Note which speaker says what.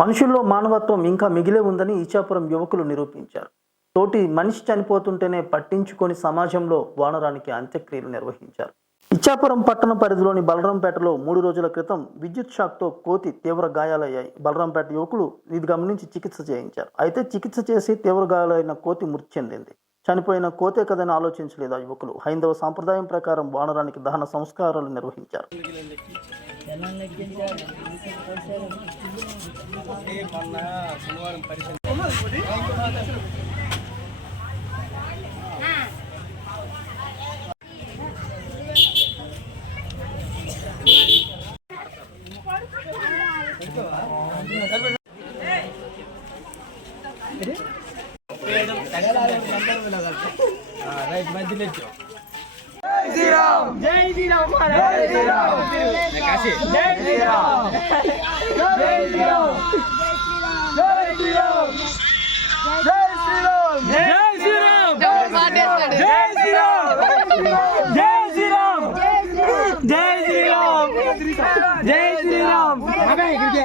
Speaker 1: మనుషుల్లో మానవత్వం ఇంకా మిగిలే ఉందని ఈచాపురం యువకులు నిరూపించారు. తోటి మనిషి చనిపోతుంటేనే పట్టించుకొని సమాజంలో వానరానికి అంత్యక్రియలు నిర్వహించారు. ఇచ్చాపురం పట్టణ పరిధిలోని బలరాంపేటలో మూడు రోజుల క్రితం విద్యుత్ షాక్తో కోతి తీవ్ర గాయాలయ్యాయి. బలరాంపేట యువకులు ఇది గమనించి చికిత్స చేయించారు. అయితే చికిత్స చేసి తీవ్ర గాయాలైన కోతి మృతి చెందింది. చనిపోయిన కోతే కదని ఆలోచించలేదు ఆ యువకులు. హైందవ సాంప్రదాయం ప్రకారం వానరానికి దహన సంస్కారాలు నిర్వహించారు.
Speaker 2: జై శ్రీరామ్ జై శ్రీరామ్ జై